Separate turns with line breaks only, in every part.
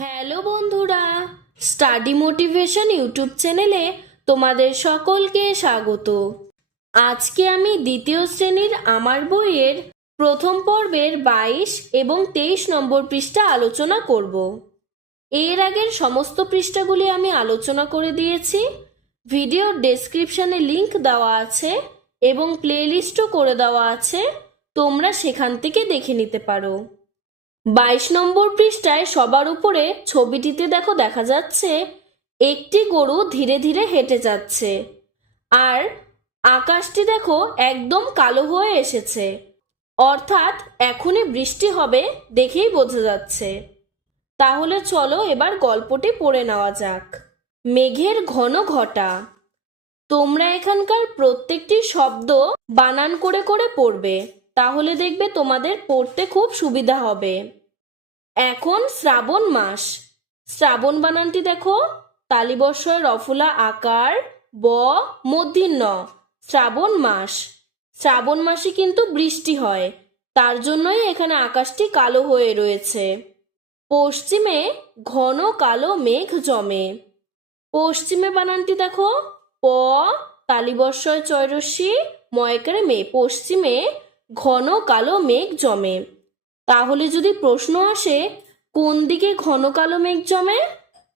Hello বন্ধুরা, study motivation YouTube চ্যানেলে তোমাদের সকলকে স্বাগত। আজকে আমি দ্বিতীয় শ্রেণির আমার বইয়ের প্রথম পর্বের বাইশ এবং তেইশ নম্বর পৃষ্ঠা আলোচনা করব। এর আগের সমস্ত পৃষ্ঠাগুলি আমি আলোচনা করে দিয়েছি, ভিডিওর ডেসক্রিপশানে লিংক দেওয়া আছে এবং প্লেলিস্টও করে দেওয়া আছে, তোমরা সেখান থেকে দেখে নিতে পারো। বাইশ নম্বর পৃষ্ঠায় সবার উপরে ছবিটিতে দেখো দেখা যাচ্ছে, একটি গরু ধীরে ধীরে হেঁটে যাচ্ছে আর আকাশটি দেখো একদম কালো হয়ে এসেছে। অর্থাৎ এখনই বৃষ্টি হবে দেখেই বোঝা যাচ্ছে। তাহলে চলো এবার গল্পটি পড়ে নেওয়া যাক। মেঘের ঘন ঘটা। তোমরা এখানকার প্রত্যেকটি শব্দ বানান করে করে পড়বে। তাহলে দেখবে তোমাদের পড়তে খুব সুবিধা হবে। এখন শ্রাবণ মাস। শ্রাবণ বানানটি দেখো, তালিবর্ষয়, রফুলা, আকার, ব, মধ্যাহ্ন। শ্রাবণ মাস। শ্রাবণ মাসে কিন্তু বৃষ্টি হয়। তার জন্যই এখানে আকাশটি কালো হয়ে রয়েছে। পশ্চিমে ঘন কালো মেঘ জমে। পশ্চিমে বানানটি দেখো, প, তালিবর্ষয় চয়রস্যি ময়কারে মে পশ্চিমে ঘন কালো মেঘ জমে। তাহলে যদি প্রশ্ন আসে, কোন দিকে ঘন কালো মেঘ জমে?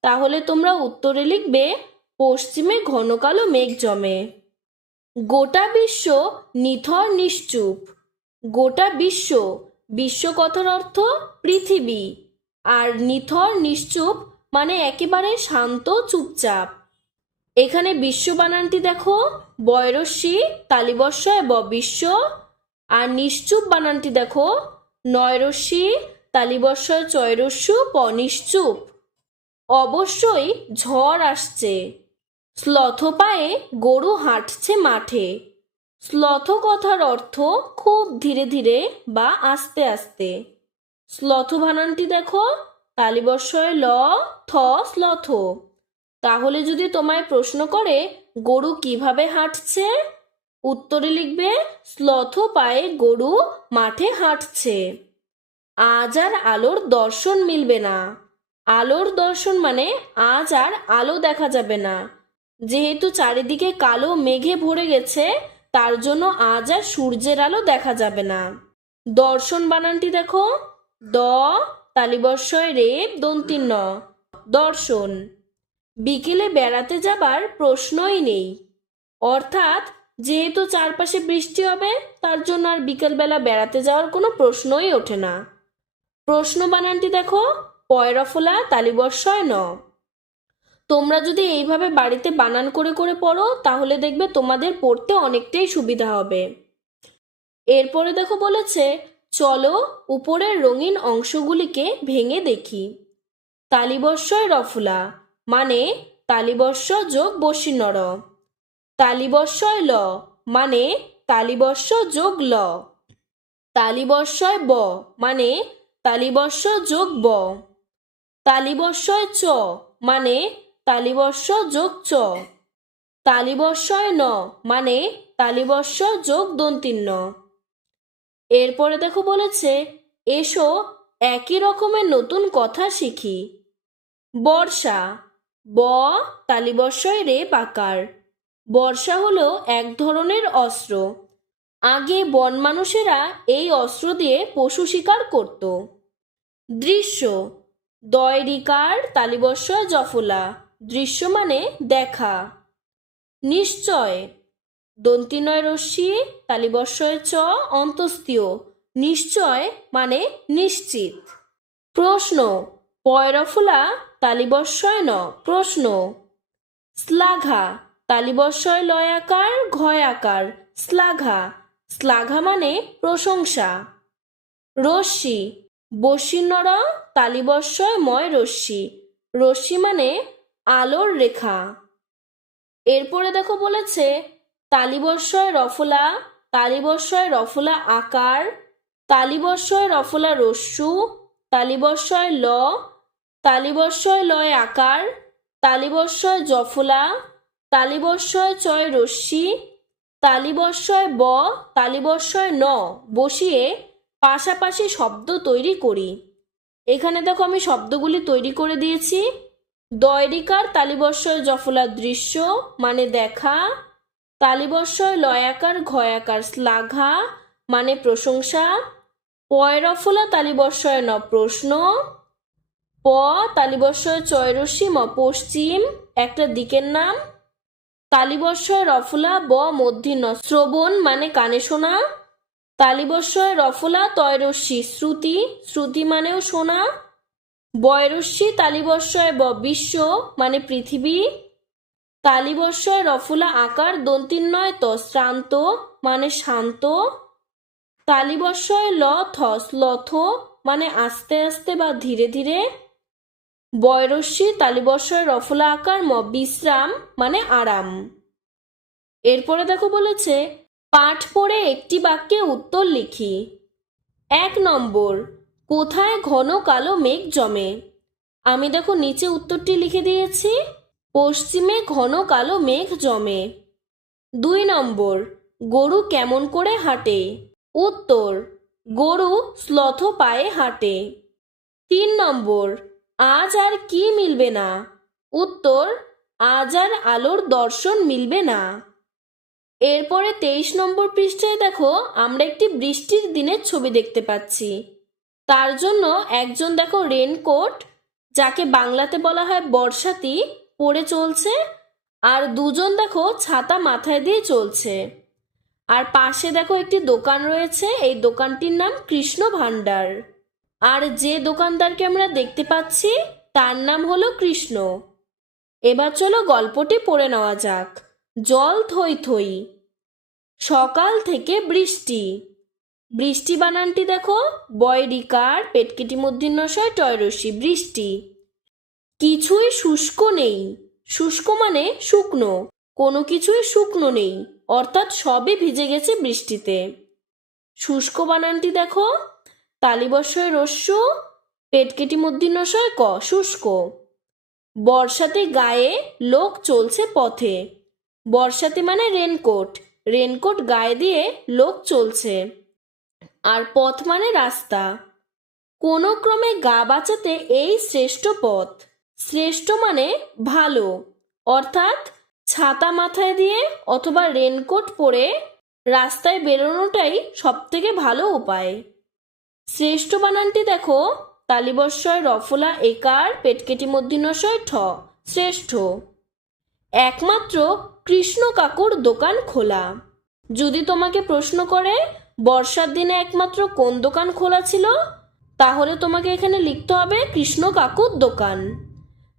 তাহলে তোমরা উত্তরে লিখবে, পশ্চিমে ঘন কালো মেঘ জমে। গোটা বিশ্ব নিথর নিশ্চুপ। গোটা বিশ্ব বিশ্ব কথার অর্থ পৃথিবী। আর নিথর নিশ্চুপ মানে একেবারে শান্ত, চুপচাপ। এখানে বিশ্ব বানানটি দেখো, বয়রস্যি তালিবর্ষয় ব বিশ্ব। আর নিশ্চুপ বানানটি দেখো। নয়রস্যি তালিবর্ষয় চয়রস্যু প নিশ্চুপ অবশ্যই ঝড় আসছে। শ্লথ পায়ে গরু হাঁটছে মাঠে। শ্লথ কথার অর্থ খুব ধীরে ধীরে বা আস্তে আস্তে। শ্লথ বানানটি দেখো, তালিবর্ষয় ল, থ, শ্লথ। তাহলে যদি তোমায় প্রশ্ন করে, গরু কীভাবে হাঁটছে? উত্তরে লিখবে শ্লথ পায়ে গরু মাঠে হাঁটছে। আজ আর আলোর দর্শন মিলবে না। আলোর দর্শন মানে আজ আর আলো দেখা যাবে না। যেহেতু চারিদিকে কালো মেঘে ভরে গেছে, তার জন্য আজ আর সূর্যের আলো দেখা যাবে না। দর্শন বানানটি দেখো। দ, তালিবর্ষয় রেপ দন্তিন্ন। দর্শন। বিকেলে বেড়াতে যাবার প্রশ্নই নেই। অর্থাৎ যেহেতু চারপাশে বৃষ্টি হবে, তার জন্য আর বিকেলবেলা বেড়াতে যাওয়ার কোনো প্রশ্নই ওঠে না। প্রশ্ন বানানটি দেখো, পয়রফলা, তালিবর্ষয়, ন। তোমরা যদি এইভাবে বাড়িতে বানান করে করে পড়ো, তাহলে দেখবে তোমাদের পড়তে অনেকটাই সুবিধা হবে। এরপরে দেখো বলেছে, চলো উপরের রঙিন অংশগুলিকে ভেঙে দেখি। তালিবর্ষয়, রফুলা মানে তালিবর্ষ যোগ বসিনর তালিবর্ষয় ল মানে তালিবর্ষ যোগ ল। তালিবর্ষয় ব মানে তালিবর্ষ যোগ ব। তালিবর্ষয় চ মানে তালিবর্ষ যোগ চ। তালিবর্ষয় ন মানে তালিবর্ষ যোগ দন্তিন্ন। এরপরে দেখো বলেছে, এসো একই রকমের নতুন কথা শিখি। বর্ষা, ব তালিবর্ষয় রে পাকার বর্ষা হলো এক ধরনের অস্ত্র। আগে বন মানুষেরা এই অস্ত্র দিয়ে পশু শিকার করত। দৃশ্য, দয়রিকার তালিবর্ষয় জফলা। দৃশ্য মানে দেখা। নিশ্চয় দন্তিনয় রশ্মি তালিবর্ষয় চ অন্তস্তীয় নিশ্চয় মানে নিশ্চিত। প্রশ্ন, পয়রফুলা তালিবর্ষয় ন, প্রশ্ন। শ্লাঘা তালিবর্ষয় লয়াকার ঘয়াকার শ্লাঘা শ্লাঘা মানে প্রশংসা। রশ্মি বসিনর তালিবর্ষয় ময় রশ্মি। রশ্মি মানে আলোর রেখা। এরপরে দেখো বলেছে তালিবর্ষয় রফলা তালিবর্ষয় রফলা আকার তালিবর্ষয় রফলা রস্যু তালিবর্ষয় ল তালিবর্ষয় লয় আকার তালিবর্ষয় জফলা তালিবর্ষয় চয় রশ্মি তালিবর্ষয় ব তালিবর্ষয় ন বসিয়ে পাশাপাশি শব্দ তৈরি করি। এখানে দেখো আমি শব্দগুলি তৈরি করে দিয়েছি। দয়রিকার তালিবর্ষয় জফলার দৃশ্য মানে দেখা। তালিবর্ষয় লয়াকার ঘয়াকার শ্লাঘা মানে প্রশংসা। পয়রফলা তালিবর্ষয় ন প্রশ্ন। প তালিবর্ষয় চয়রসী ম পশ্চিম, একটা দিকের নাম। তালিবর্ষয় রফলা ব মধ্যিন্ন শ্রবণ মানে কানে শোনা। তালিবর্ষয় রফলা তয়রস্যি শ্রুতি শ্রুতি মানেও শোনা। বয়রস্যি তালিবর্ষয় ব বিশ্ব মানে পৃথিবী। তালিবর্ষয় রফলা আকার দন্তিন্নয় ত, শ্রান্ত মানে শান্ত। তালিবর্ষয় ল থ স্লথ মানে আস্তে আস্তে বা ধীরে ধীরে। বয়রস্যি তালিবর্ষয় রফলা আকার ম বিশ্রাম মানে আরাম। এরপরে দেখো বলেছে, পাঠ পড়ে একটি বাক্যে উত্তর লিখি। এক নম্বর, কোথায় ঘন কালো মেঘ জমে? আমি দেখো নিচে উত্তরটি লিখে দিয়েছি, পশ্চিমে ঘন কালো মেঘ জমে। দুই নম্বর, গরু কেমন করে হাঁটে? উত্তর, গরু স্লথ পায়ে হাঁটে। তিন নম্বর আজ আর কি মিলবে না? উত্তর, আজ আর আলোর দর্শন মিলবে না। এরপরে তেইশ নম্বর পৃষ্ঠায় দেখো, আমরা একটি বৃষ্টির দিনের ছবি দেখতে পাচ্ছি। তার জন্য একজন দেখো রেনকোট, যাকে বাংলাতে বলা হয় বর্ষাতি, পরে চলছে, আর দুজন দেখো ছাতা মাথায় দিয়ে চলছে। আর পাশে দেখো একটি দোকান রয়েছে, এই দোকানটির নাম কৃষ্ণ ভাণ্ডার। আর যে দোকানদারকে আমরা দেখতে পাচ্ছি, তার নাম হলো কৃষ্ণ। এবার চলো গল্পটি পড়ে নেওয়া যাক। জল থই থই। সকাল থেকে বৃষ্টি। বৃষ্টি বানানটি দেখো বয়রিকার পেটকেটি মধ্যিন্নশয় টয়রসি বৃষ্টি। কিছুই শুষ্ক নেই। শুষ্ক মানে শুকনো। কোনো কিছুই শুকনো নেই। অর্থাৎ সবই ভিজে গেছে বৃষ্টিতে। শুষ্ক বানানটি দেখো তালিবর্ষয় রস্য, পেটকেটি মধ্যিন্নশয় ক, শুষ্ক। বর্ষাতে গায়ে লোক চলছে পথে। বর্ষাতে মানে রেনকোট রেনকোট গায়ে দিয়ে লোক চলছে। আর পথ মানে রাস্তা। কোনো ক্রমে গা বাঁচাতে এই শ্রেষ্ঠ পথ। শ্রেষ্ঠ মানে ভালো, অর্থাৎ ছাতা মাথায় দিয়ে অথবা রেনকোট পরে রাস্তায় বেরোনোটাই সব থেকে ভালো উপায়। শ্রেষ্ঠ বানানটি দেখো। তালিবর্ষয়, রফলা, একার, পেটকেটি মধ্যিনশয় ঠ, শ্রেষ্ঠ। একমাত্র কৃষ্ণ কাকুর দোকান খোলা। যদি তোমাকে প্রশ্ন করে, বর্ষার দিনে একমাত্র কোন দোকান খোলা ছিল? তাহলে তোমাকে এখানে লিখতে হবে কৃষ্ণ কাকুর দোকান।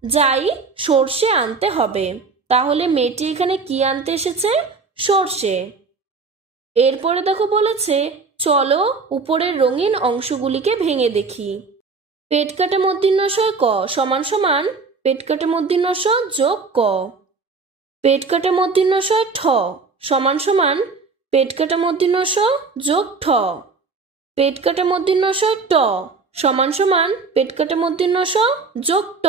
যাই, সর্ষে আনতে হবে। তাহলে মেয়েটি এখানে কি আনতে এসেছে? সর্ষে। এরপরে দেখো বলেছে চলো উপরের রঙিন অংশগুলিকে ভেঙে দেখি। পেট কাটে মধ্যিন্নশয় ক সমান সমান পেট কাটে মধ্যিন্নশ যোগ ক। পেট কাটে মধ্যিন্নশয় ঠ সমান সমান পেট কাটে মধ্যিন্নশ যোগ ঠ। পেট কাটে মধ্যিন্নশয় ট সমান সমান পেট কাটে মধ্যিন্নশ যোগ ট।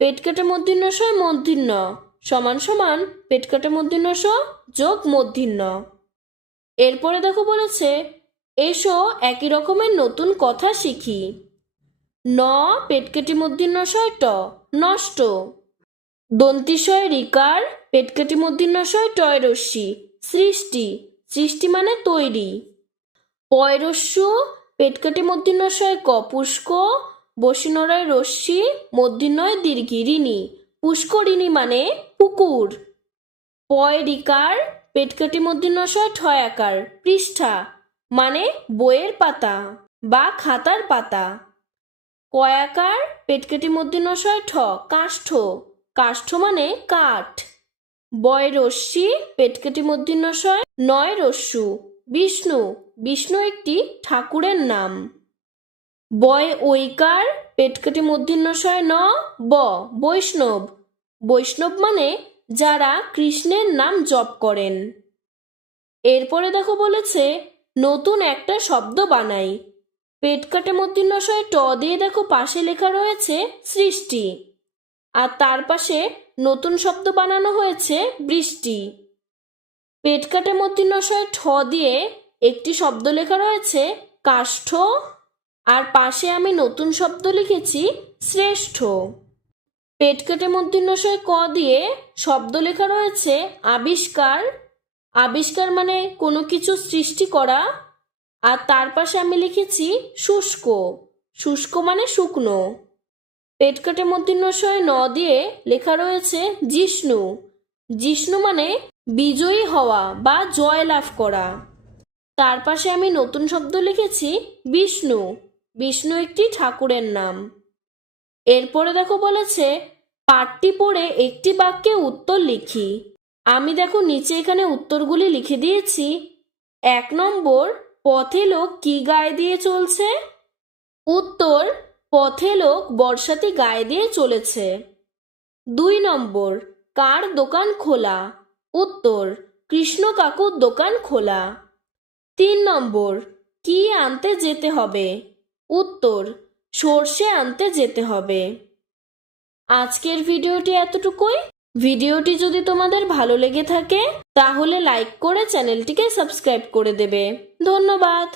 পেট কাটে মধ্যিন্নশয় মধ্যিন্ন সমান সমান পেট কাটে মধ্যিন্নশ যোগ মধ্যিন্ন এরপরে দেখো বলেছে, এসো একই রকমের নতুন কথা শিখি। ন, পেটকেটি মধ্যিন্নশয় ট, নষ্ট। দন্তিশয় রিকার, পেটকেটি মধ্যিন্নশয় টয়রস্যি সৃষ্টি। সৃষ্টি মানে তৈরি। পয়রস্যু, পেটকাটি মধ্যিন্নশয় ক, পুষ্ক। বসিনরায় রশ্মি দীর্ঘি ঋণী পুষ্করিণী মানে পুকুর। পয় রিকার পেটকাটি মধ্যিন্নশয় ঠয়াকার পৃষ্ঠা মানে বইয়ের পাতা বা খাতার পাতা। কয়াকার পেটকাটি মধ্যিন্নশয় ঠ কাষ্ঠ। কাষ্ঠ মানে কাঠ। বয় রশ্মি? পেটকাটি মধ্যিন্নশয় নয় রস্যু। বিষ্ণু? বিষ্ণু একটি ঠাকুরের নাম। বয় ঐকার? পেটকাটি মধ্যিন্নশয় ন ব বৈষ্ণব। বৈষ্ণব মানে যারা কৃষ্ণের নাম জপ করেন। এরপরে দেখো বলেছে, নতুন একটা শব্দ বানাই। পেটকাটে মধ্যিন্নশয় ট দিয়ে দেখো পাশে লেখা রয়েছে, সৃষ্টি। আর তার পাশে নতুন শব্দ বানানো হয়েছে, বৃষ্টি। পেটকাটে মধ্যিন্নশয় ঠ দিয়ে একটি শব্দ লেখা রয়েছে, কাষ্ঠ। আর পাশে আমি নতুন শব্দ লিখেছি, শ্রেষ্ঠ। পেট কেটে মূর্ধন্যশয় ক দিয়ে শব্দ লেখা রয়েছে, আবিষ্কার। আবিষ্কার মানে কোনো কিছু সৃষ্টি করা। আর তার পাশে আমি লিখেছি শুষ্ক। শুষ্ক মানে শুকনো। পেট কাটে মূর্ধন্যশয় ন দিয়ে লেখা রয়েছে জিষ্ণু। জিষ্ণু মানে বিজয়ী হওয়া বা জয় লাভ করা। তার পাশে আমি নতুন শব্দ লিখেছি বিষ্ণু। বিষ্ণু একটি ঠাকুরের নাম। এরপরে দেখো বলেছে পাঠটি পড়ে একটি বাক্যে উত্তর লিখি। আমি দেখো নিচে এখানে উত্তরগুলি লিখে দিয়েছি। এক নম্বর, পথে লোক কি গায়ে দিয়ে চলছে? উত্তর, পথে লোক বর্ষাতি গায়ে দিয়ে চলেছে। দুই নম্বর, কার দোকান খোলা? উত্তর, কৃষ্ণ কাকুর দোকান খোলা। তিন নম্বর, কি আনতে যেতে হবে? উত্তর, সর্ষে আনতে যেতে হবে। আজকের ভিডিওটি এতটুকুই। ভিডিওটি যদি তোমাদের ভালো লেগে থাকে, তাহলে লাইক করে চ্যানেলটিকে সাবস্ক্রাইব করে দেবে। ধন্যবাদ।